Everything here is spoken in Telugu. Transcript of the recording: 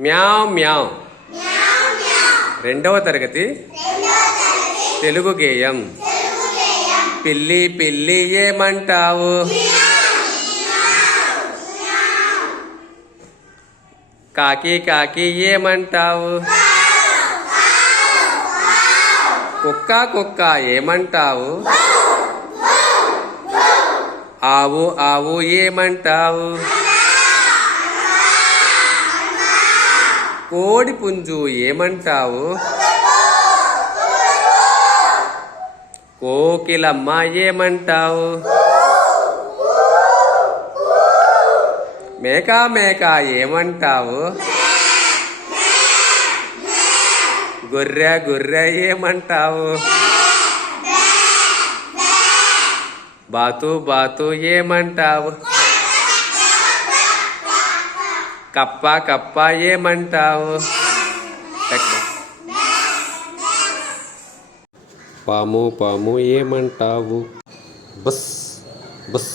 మ్యావ్ మ్యావ్. రెండవ తరగతి. తెలుగు గేయం. పిల్లి పిల్లి ఏమంటావు? కాకి కాకి ఏమంటావు? కుక్క కుక్క ఏమంటావు? ఆవు ఆవు ఏమంటావు? కోడి పుంజు ఏమంటావు? కోకిలమ్మ ఏమంటావు? మేక మేక ఏమంటావు? గొర్రె గొర్రె ఏమంటావు? బాతు బాతు ఏమంటావు? కప్ప కప్ప ఏమంటావు పాము పాము ఏమంటావు బస్ బస్